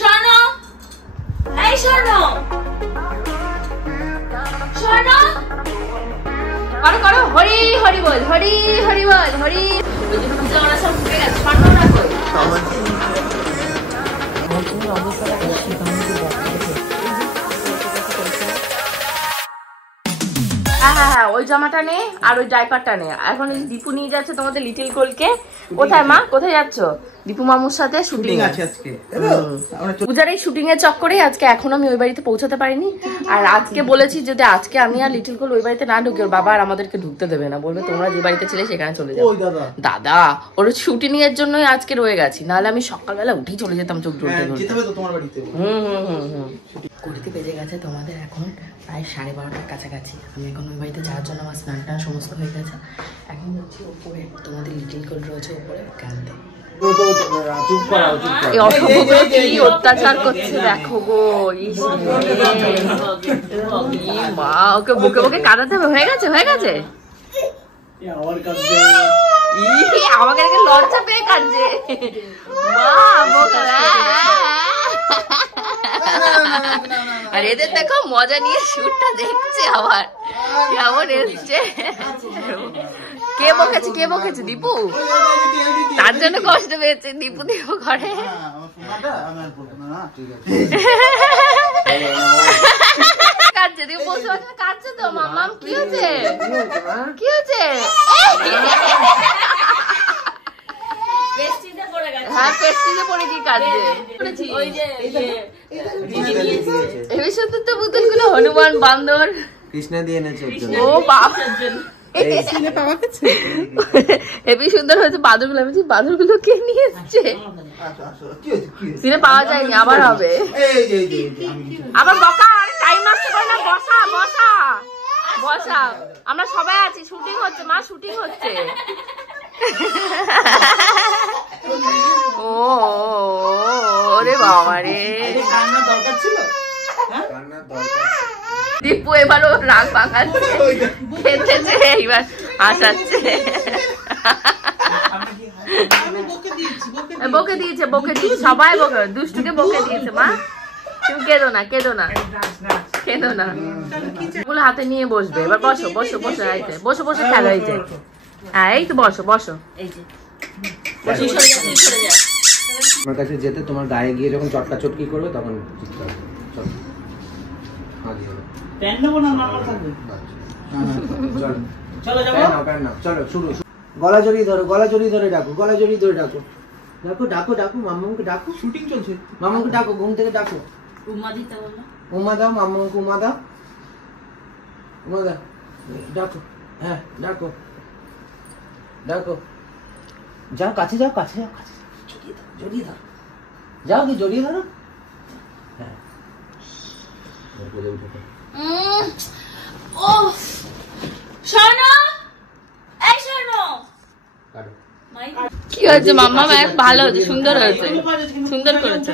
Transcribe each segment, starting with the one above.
শোনো, এই শোনো, শোনো, করো করো, হরি হরি বল, হরি হরি বল, হরি। ওরা সব উঠে গেছে, শোনো না কই। হ্যাঁ, ওই জামাটা নে আর ওই ডাইপারটা নে। এখন দীপু নিয়ে যাচ্ছে তোমাদের লিটল কোলকে। কোথায় মা, কোথায় যাচ্ছ? দীপু মামুর সাথে শুটিং আছে আজকে। পূজার এই শুটিং এর চক্করেই আজকে এখনো আমি ওই বাড়িতে পৌঁছাতে পারিনি। আর আজকে বলেছি যদি আজকে আমি আর লিটল কোল ওই বাড়িতে না ঢুকি, ওর বাবা আর আমাদেরকে ঢুকতে দেবে না, বলবে তোমরা যে বাড়িতে ছিলে সেখানে চলে যাও। দাদা ওর শুটিং এর জন্যই আজকে রয়ে গেছি, নাহলে আমি সকালবেলা উঠেই চলে যেতাম চোখ জলতে জলতে। ঘড়িতে বেজে গেছে তোমাদের এখন প্রায় 12:30 কাছাকাছি। আমি এখন ওই বাড়িতে যাওয়ার জন্য আমার স্নান টান সমস্ত হয়ে গেছে। এখন হচ্ছে ওপরে তোমাদের লিটল কোল রয়েছে ওপরে ক্যাম্পে। কি অত্যাচার করছে দেখো গো, মা ওকে বুকে বুকে কাঁদাতে হবে। হয়ে গেছে হয়ে গেছে, আমাকে লজ্জা পেয়ে কাঁদছে আর এদের দেখো মজা নিয়ে শুটটা দেখছে আবার কেমন এসছে। কে বকেছে কে বকেছে? দীপু, তার জন্য কষ্ট পেয়েছে দীপু। দীপু ঘরে কাঁদছে, দীপু বসে বসে কাঁদছে তো। মাম্মাম কি হয়েছে কি হয়েছে? হ্যাঁ, পেস্টিতে পড়ে কি কাঁদছে? এই সুন্দর তো পুতুলগুলো হনুমান বান্দর কৃষ্ণ দিয়ে এনেছে। ও বাবা, হেবি সুন্দর হয়েছে বাদুরগুলো। আমি বাদুরগুলো কে নিয়ে এসছে? সিনে পাওয়া যায়নি, আবার হবে। আবার বকা, টাইম নষ্ট করে না, বসা বসা বসা। আমরা সবাই আছি, শুটিং হচ্ছে মা, শুটিং হচ্ছে। ওরে বাবা রে, দীপু এবার ও রাগ ভাঙাচ্ছে, খেতেছে, এইবার হাসাচ্ছে। বকে দিয়েছে বকে দিয়েছে, সবাই বকে, দুষ্টুকে বকে দিয়েছে। মা তুমি কেঁদো না, কেঁদো না, কেঁদো না। ওগুলো হাতে নিয়ে বসবে এবার। বসো বসো বসো, বসো বসে খেলো। এই যে হ্যাঁ, এই তো বসো বসো। এই যে আমার কাছে যেতে তোমার গায়ে গিয়ে যখন চটকা চটকি করবে তখন চলো শুরু। গলা জড়িয়ে ধরো, গলা জড়িয়ে ধরে ডাকো, গলা জড়িয়ে ধরে ডাকো, ডাকো ডাকো ডাকো মাম্মাকে ডাকো। শুটিং চলছে, মাম্মাকে ডাকো, ঘুম থেকে ডাকো। উম্মা দিতে বলো, উম্মা দাও মাম্মাকে, উম্মা দাও, উম্মা দাও, ডাকো। হ্যাঁ ডাকো ডাকো। যাও কাছে যাও, কাছে যাও, কাছে জড়িয়ে ধরো, জড়িয়ে ধরো, যাও কি জড়িয়ে ধরো। হ্যাঁ ও শোনো, এই শোনো। কি হয়েছে মাম্মা? ভালো হয়েছে, সুন্দর হয়েছে, সুন্দর করেছে।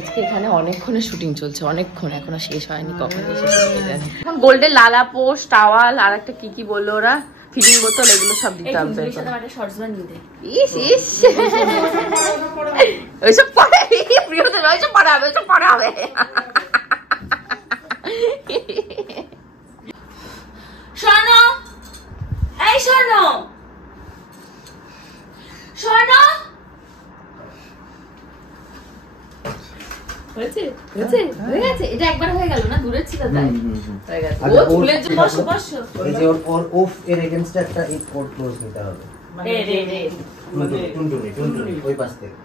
আজকে এখানে অনেকক্ষণে শুটিং চলছে, অনেকক্ষণ, এখনো শেষ হয়নি। কখন শেষ হয়ে যাবে? এখন গোল্ডের লালা পোষ, টাওয়াল আর একটা কি কি বললো ওরা, ফিডিং বোতল, এগুলো সব দিতে হবে। ইস ইস, ওইসব পরে প্রিয়দের, ওইসব পরে হবে, ওইসব পরে হবে। শোনো, এই শোনো, শোনো। হয়েছে হয়েছে হয়ে গেছে, এটা একবার হয়ে গেল না, দূরে ছিল তাই হয়ে গেছে। ও চুলের জন্য বসো বসো। এই যে ওর অফ এর এগেইনস্ট একটা এই কোড ক্লোজ নিতে হবে। টুনটুনি টুনটুনি ওই পাশ থেকে।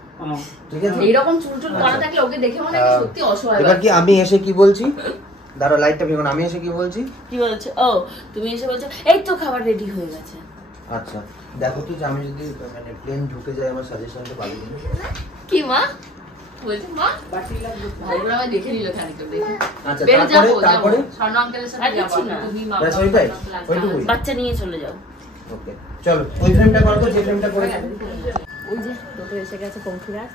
ঠিক আছে, এইরকম চুলটুল করা থাকলে ওকে দেখে মনে হয় সত্যি অসহায়। এবার কি আমি এসে কি বলছি? দাঁড়াও লাইটটা ভেঙো না, আমি এসে কি বলছি? কি বলছো? ও তুমি এসে বলছো এই তো খাবার রেডি হয়ে গেছে। আচ্ছা দেখো তো, যে আমি যদি মানে প্লেন ঢুকে যাই আমার সাজেশনটা ভালো দিন। কি মা বলছো? মা বাটি লাগবে, ভাইগুলো আমায় দেখে নিল খানিকটা দেখে। আচ্ছা তারপরে স্বর্ণ আঙ্কেলের সাথে যাবো তুমি মা, বাচ্চা নিয়ে চলে যাও। ওকে চলো, ওই ফ্রেমটা করো তো, যে ফ্রেমটা করে। ওই যে তোতে এসে গেছে পঙ্খিরাজ।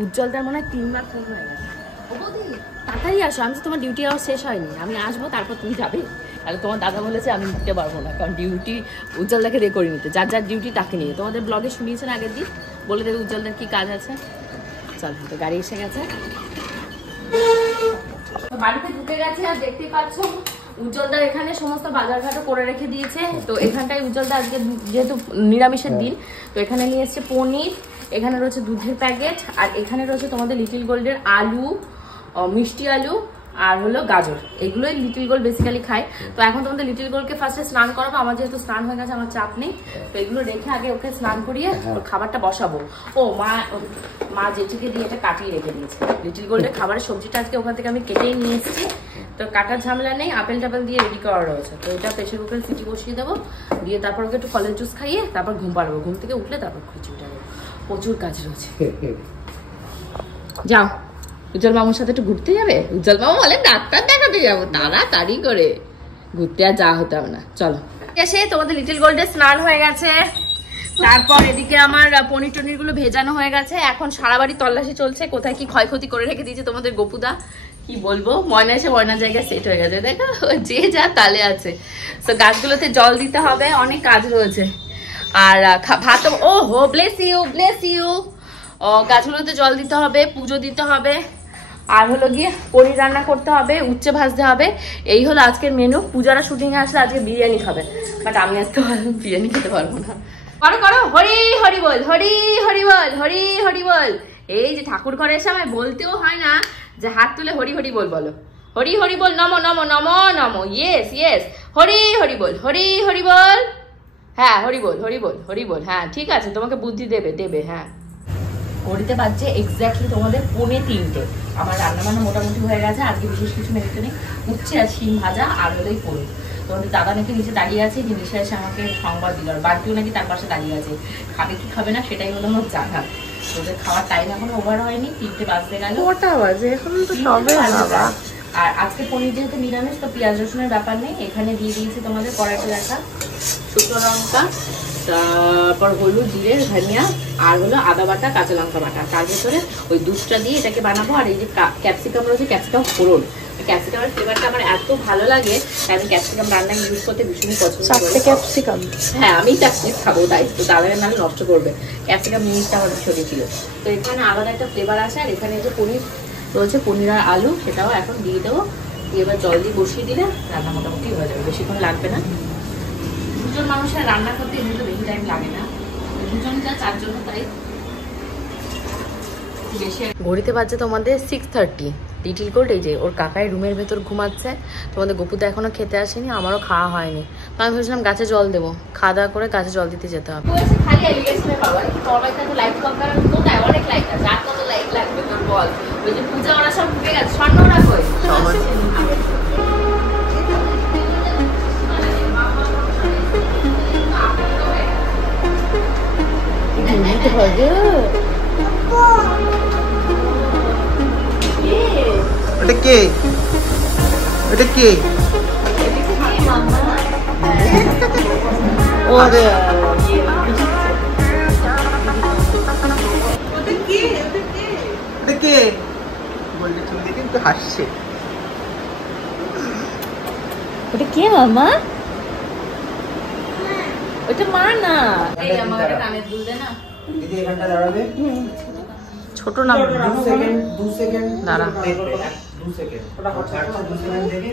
উজ্জ্বলটার মনে হয় 3 বার ফোন হয়ে গেছে। ও বৌদি তাড়াতাড়ি আসো, আমি তো তোমার ডিউটি আওয়ার শেষ হয়নি, আমি আসবো তারপর তুমি যাবে। আর তোমার দাদা বলেছে আমি নিতে পারবো না, কারণ ডিউটি উজ্জ্বলদাকে করে নিতে, যার যার ডিউটি তাকে নিয়ে। তোমাদের ব্লগে শুনিয়েছেন আগের দিন, বলে দেবে উজ্জ্বলদার কি কাজ আছে। চল তো গাড়ি এসে গেছে, বাড়িতে ঢুকে গেছে। আর দেখতেই পাচ্ছ উজ্জ্বলদা এখানে সমস্ত বাজারঘাটও করে রেখে দিয়েছে। তো এখানটায় উজ্জ্বলদা আজকে যেহেতু নিরামিষের দিন, তো এখানে নিয়ে এসছে পনির, এখানে রয়েছে দুধের প্যাকেট, আর এখানে রয়েছে তোমাদের লিটল গোল্ডের আলু, মিষ্টি আলু আর হলো গাজর। এগুলোই লিটল গোল্ড বেসিক্যালি খায়। তো এখন তোমাদের লিটল গোল্ডকে ফার্স্টে স্নান করাবো, আমার যেহেতু স্নান হয়ে গেছে আমার চাপ নেই। তো এগুলো রেখে আগে ওকে স্নান করিয়ে ওর খাবারটা বসাবো। ও মা জেঠিকে দিয়ে এটা কাটিয়ে রেখে দিয়েছে। লিটল গোল্ডের খাবারের সবজিটা আজকে ওখান থেকে আমি কেটেই নিয়ে এসেছি। তো কাটার ঝামেলা নেই, আপেল টাপেল দিয়ে রেডি করা রয়েছে। তো এটা প্রেশার কুকারে সিটি বসিয়ে দেবো, দিয়ে তারপর ওকে একটু ফলের জুস খাইয়ে তারপর ঘুম পাড়বো। ঘুম থেকে উঠলে তারপর খিচুড়িটা দেবো। প্রচুর কাজ রয়েছে। যাও, উজ্জ্বল মামুর সাথে একটু ঘুরতে যাবে। উজ্জ্বল মামু বলে ডাক্তার দেখাতে যাবো, তাড়াতাড়ি করে ঘুরতে আর যা হতে হবে না। চলো এসে তোমাদের লিটল গোল্ডের স্নান হয়ে গেছে, তারপর এদিকে আমার পনির টনির গুলো ভেজানো হয়ে গেছে। এখন সারা বাড়ি তল্লাশি চলছে, কোথায় কি ক্ষয়ক্ষতি করে রেখে দিয়েছে তোমাদের গোপুদা। কি বলবো, ময়না এসে ময়নার জায়গায় সেট হয়ে গেছে, দেখো যে যা তালে আছে। তো গাছগুলোতে জল দিতে হবে, অনেক কাজ রয়েছে। আর ভাত, ও হো ব্লেস ইউ ব্লেস ইউ। গাছগুলোতে জল দিতে হবে, পুজো দিতে হবে, আর হলো গিয়ে পনির রান্না করতে হবে, উচ্ছে ভাজতে হবে। এই হলো আজকের মেনু। পূজারা শুটিং এ আসলে আজকে বিরিয়ানি খাবে, বাট আমি আজকে বিরিয়ানি খেতে পারবো না। করো করো, হরি হরি বল, হরি হরি বল, হরি হরি বল। এই যে ঠাকুর ঘরে এসে আমায় বলতেও হয় না যে হাত তুলে হরি হরি বল বলো। হরি হরি বল, নমো নমো নমো নমো, ইয়েস ইয়েস, হরি হরি বল, হরি হরি বল। হ্যাঁ হরি বল, হরি বল, হরি বল। হ্যাঁ ঠিক আছে, তোমাকে বুদ্ধি দেবে দেবে। হ্যাঁ, ঘড়িতে বাজছে এক্স্যাক্টলি তোমাদের 2:45। আমার রান্নাবান্না মোটামুটি হয়ে গেছে। আজকে বিশেষ কিছু মেনুতে নেই, উচ্ছে আর শিম ভাজা আর হলোই পনির। তোমাদের দাদা নাকি নিচে দাঁড়িয়ে আছে, জিনিসটা এসে আমাকে সংবাদ দিল। আর বাড়িও নাকি তার পাশে দাঁড়িয়ে আছে, খাবে কি খাবে না সেটাই হলো আমার জানা। ওদের খাওয়ার টাইম এখনো ওভার হয়নি, 3টে বাজতে গেল। কটা বাজে এখন? তো সবে বাবা। আর আজকে পনির যেহেতু নিরামিষ, তো পেঁয়াজ রসুনের ব্যাপার নেই। এখানে দিয়ে দিয়েছি তোমাদের কড়াইতে রাখা শুকনো লঙ্কা, তারপর হলুদ, জিরে, ধনিয়া আর হলো আদা বাটা, কাঁচা লঙ্কা বাটা। তার ভেতরে ওই দুধটা দিয়ে এটাকে বানাবো। আর এই যে ক্যাপসিকাম রয়েছে, ক্যাপসিকাম ফোড়ন। ক্যাপসিকামের ফ্লেভারটা আমার এত ভালো লাগে, আমি ক্যাপসিকাম রান্নায় ইউজ করতে ভীষণই পছন্দ করি। ক্যাপসিকাম, হ্যাঁ আমি 4 পিস খাবো, তাই তো দাদা নাহলে নষ্ট করবে। ক্যাপসিকাম জিনিসটা আমার ভীষণই ছিল। তো এখানে আলাদা একটা ফ্লেভার আসে। আর এখানে যে পনির রয়েছে, পনির আর আলু, সেটাও এখন দিয়ে দেবো। দিয়ে এবার জল দিয়ে বসিয়ে দিলে রান্না মোটামুটি হয়ে যাবে, বেশিক্ষণ লাগবে না। দুজন মানুষের রান্না করতে এমনি তো বেশি টাইম লাগে না, দুজন যা 4 জন, তাই বেশি। ঘড়িতে বাজছে তোমাদের 6:30। লিটল গোল্ড এই যে ওর কাকাই রুমের ভেতর ঘুমাচ্ছে। তোমাদের গোপুদা এখনো খেতে আসেনি, আমারও খাওয়া হয়নি। তো আমি ভেবেছিলাম গাছে জল দেবো, খাওয়া দাওয়া করে গাছে জল দিতে যেতে হবে। খালি এলিগেশনে পাবো, তোর বাড়িতে তো লাইট কম কারণ কোথায় অনেক লাইট আছে। আর কত লাইট লাগবে তোর বল? ওই যে পূজা ওরা সব ঢুকে গেছে, স্বর্ণরা কই? এটা কে? এটা কে? ওরে এটা কে? বললে চুল দেখে একটু হাসছে। ওটা কে মামা? ওটা মা না। এই আমার একটা কানের দুল দে না। দিদি এখানটা দাঁড়াবে। ছোট না, 2 সেকেন্ড দাঁড়া। 2 সেকেন্ড। ওটা হচ্ছে 2 সেকেন্ড দেখে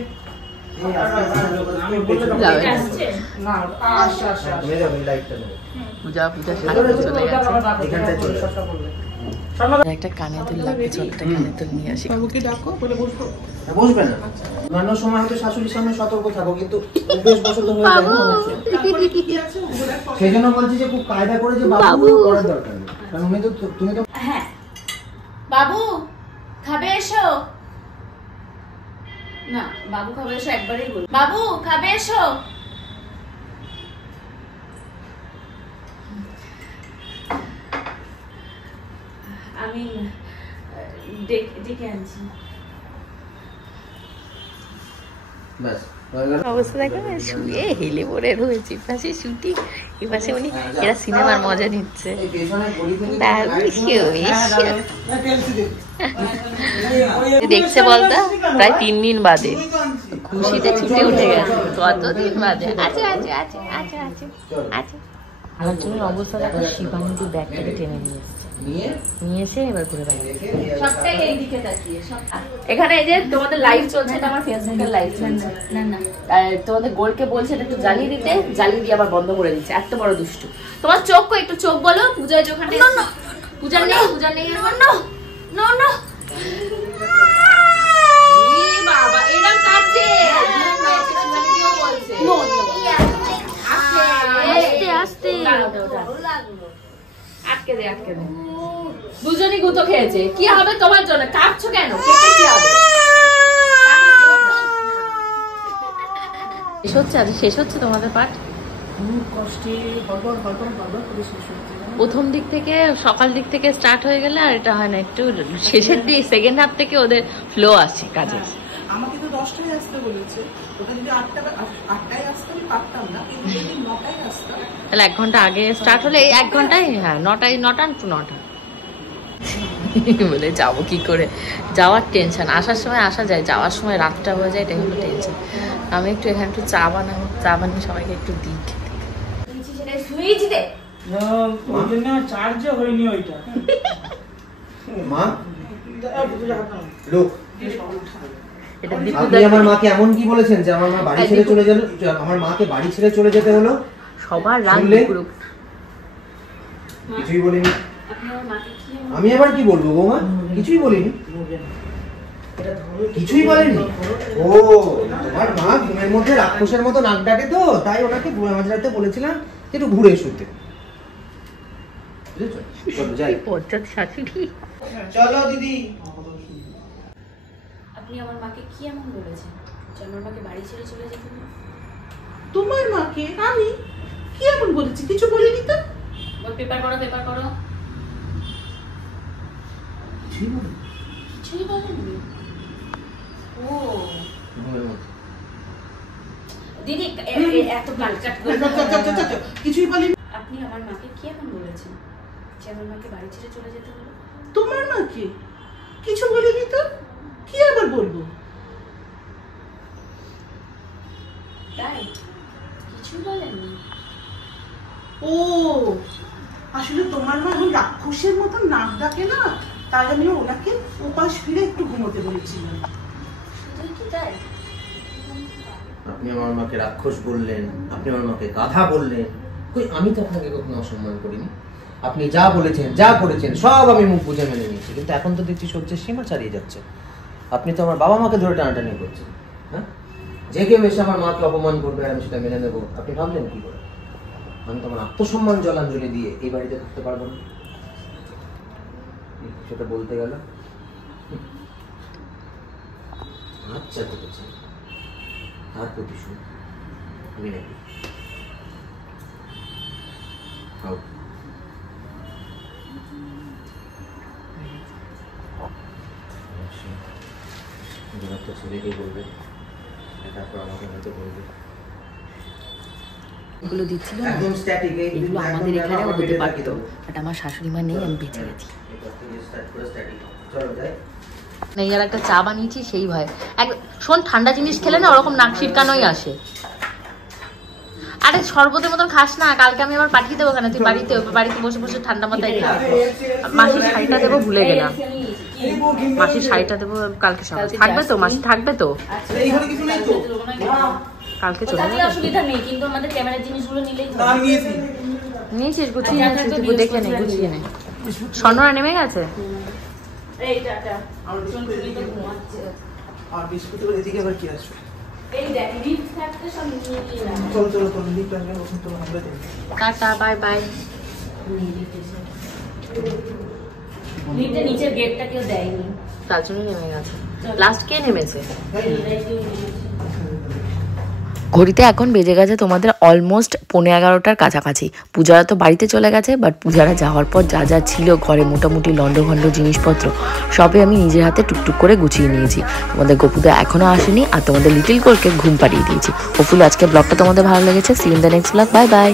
পূজা পূজা চলে গেছে। একটা কানের দুল লাগবে, চল একটা কানের দুল নিয়ে আসি। বাবুকে ডাকো, বলে বসবো। বসবে না, অন্য সময় হয়তো শাশুড়ির সামনে সতর্ক থাকো, কিন্তু বেশ বছর তো হয়ে যায় না। সেই জন্য বলছি যে খুব কায়দা করে যে বাবু করার দরকার নেই, কারণ তুমি তো হ্যাঁ বাবু খাবে এসো না, বাবু খাবে এসো একবারই বল, বাবু খাবে এসো। আমি ডেকে আনছি। ব্যাস অবস্থা দেখো, শুয়ে হেলে পড়ে রয়েছে। পাশে শুটিং, এ পাশে উনি এরা সিনেমার মজা নিচ্ছে। দেখছে বলতো প্রায় 3 দিন বাদে, খুশিতে ছুটে উঠে গেছে। কতদিন বাদে আছে আছে আছে আছে আছে আছে। আরেকজনের অবস্থা দেখো, শিবানীদি ব্যাগটাকে টেনে নিয়ে এসছে। নিয়ে এসে এবার ঘুরে বেড়াবে। সবটাই এইদিকে তাকিয়ে সব। এখানে এই যে তোমাদের লাইভ চলছে, এটা আমার ফেসবুকের লাইভ চলছে। না আর তোমাদের গোলকে বলছে এটা একটু জ্বালিয়ে দিতে, জ্বালিয়ে দিয়ে আবার বন্ধ করে দিচ্ছে। এত বড় দুষ্টু। তোমার চোখ কো, একটু চোখ বলো। পূজায় ওখানে পূজা নেই, পূজা নেই। নো বাবা এরকম কাটছে। আস্তে আটকে দে। দুজনই গুঁতো খেয়েছে। কি হবে তোমার জন্য? কাঁদছো কেন? কেটে কি হবে? শেষ হচ্ছে তোমাদের পাঠ? প্রথম দিক থেকে সকাল দিক থেকে স্টার্ট হয়ে গেলে আর এটা হয় না, একটু শেষের দিক সেকেন্ড হাফ থেকে ওদের ফ্লো আসছে কাজে। আমাকে তো 10টায় আসতে বলেছে, ওটা যদি 8টায় আসতে আমি পারতাম না, কিন্তু যদি 9টায় আসতাম তাহলে 1 ঘন্টা আগে স্টার্ট হলে এই 1 ঘন্টায়, হ্যাঁ 9টা টু 9টা বলে যাবো কি করে, যাওয়ার টেনশন। আসার সময় আসা যায়, যাওয়ার সময় রাতটা হয়ে যায়, এটাই হলো টেনশন। আমি একটু এখানে একটু চা বানিয়ে সবাইকে একটু দিই খেতে। সুইচ দে। চার্জ হয়নি ওইটা। মা লোক, এটা আপনি আমার মাকে এমন কি বলেছেন যে আমার মা বাড়ি ছেড়ে চলে গেল? আমার মাকে বাড়ি ছেড়ে চলে যেতে হলো? সবার রাগ পুরো। কিছুই বলিনি। আমি আবার কি বলবো বৌমা? কিছুই বলিনি, কিছুই বলেনি। ও তোমার মা ঘুমের মধ্যে রাক্ষসের মতো নাক ডাকে, তো তাই ওনাকে মাঝরাতে বলেছিলাম একটু ঘুরে শুতে। চলো যাই। চলো দিদি। আপনি আমার মাকে কি এমন বলেছেন যে আমার মাকে বাড়ি ছেড়ে চলে যেতে হবে? তোমার মাকে আমি কি এমন বলেছি? কিছু বলিনি তো। পেপার করো। কিছুই বলেননি। ও দিদি এত কাটকাট করে কিছুই বলিনি। আপনি আমার মাকে কি এমন বলেছেন যে আমার মাকে বাড়ি ছেড়ে চলে যেতে হলো? তোমার মাকে কিছু বলিনি তো, কি আবার বলবো? তাই কিছু বলেননি? ও আসলে তোমার মা ওই রাক্ষসের মতো নাক ডাকে না, তাই আমি ওনাকে উপাস ফিরে একটু ঘুমোতে বলেছিলাম। শুধু কি তাই? আপনি আমার মাকে রাক্ষস বললেন, আপনি আমার মাকে গাধা বললেন। কই, আমি তো আপনাকে কখনো অসম্মান করিনি। আপনি যা বলেছেন, যা করেছেন সব আমি মুখ বুঝে মেনে নিয়েছি, কিন্তু এখন তো দেখছি সহ্যের সীমা ছাড়িয়ে যাচ্ছে। আপনি তো আমার বাবা মাকে ধরে টানাটানি করছেন। হ্যাঁ, যে কেউ এসে আমার মাকে অপমান করবে আর আমি সেটা মেনে নেবো, আপনি ভাবলেন কি করে? আমি তো আমার আত্মসম্মান জলাঞ্জলি দিয়ে এই বাড়িতে থাকতে পারবো না, সেটা বলতে গেল। আচ্ছা করেছে তার প্রতিশোধ আমি নাকি ছেলেকে বলবে, তারপর আমাকে হয়তো বলবে। এগুলো দিচ্ছিল না, এগুলো আমাদের এখানেও হতে পারতো, বাট আমার শাশুড়ি মা নেই, আমি বেঁচে গেছি। এই আর একটা চা বানিয়েছি সেই ভয়। শোন, ঠান্ডা জিনিস খেলে না ওরকম নাক ছিটকানোই আসে। আরে শরবতের মতন খাস না, কালকে আমি আবার পাঠিয়ে দেবো। কেন তুই বাড়িতে বসে বসে ঠান্ডা মাথায় খা। মাসির শাড়িটা দেবো, ভুলে গেলাম। মাসির শাড়িটা দেবো কালকে সকাল। থাকবে তো মাসি? থাকবে তো? কালকে চলে যাবে। অসুবিধা নেই, কিন্তু আমাদের ক্যামেরার জিনিসগুলো নিলেই নিয়েছিস? গুছিয়ে নিয়েছিস? তুই দেখে নে, গুছিয়ে নে। স্বর্ণরা নেমে গেছে। এই টাটা। চুলগুলি তো ঘুমাচ্ছে। আর বিস্কুটের এদিকে আবার কি আসছে? এই দেখ, লিফট থাকতে সব নিয়ে নিলাম। চলো লিফট আসবে, ওখান তো আমরা দেব। Tata, bye bye. লিফটের নিচের গেটটা কেউ দেয়নি, তার জন্য নেমে গেছে। লাস্ট কে নেমেছে? ঘড়িতে এখন বেজে গেছে তোমাদের অলমোস্ট 11:15 কাছাকাছি। পূজারা তো বাড়িতে চলে গেছে, বাট পূজারা যাওয়ার পর যা যা ছিল ঘরে মোটামুটি লন্ডভন্ড জিনিসপত্র সবে আমি নিজের হাতে টুকটুক করে গুছিয়ে নিয়েছি। তোমাদের গপুদা এখনো আসেনি, আর তোমাদের লিটিল কোলকে ঘুম পাড়িয়ে দিয়েছি। হোপফুলি আজকে ব্লগটা তোমাদের ভালো লেগেছে। See in the next blog. Bye by.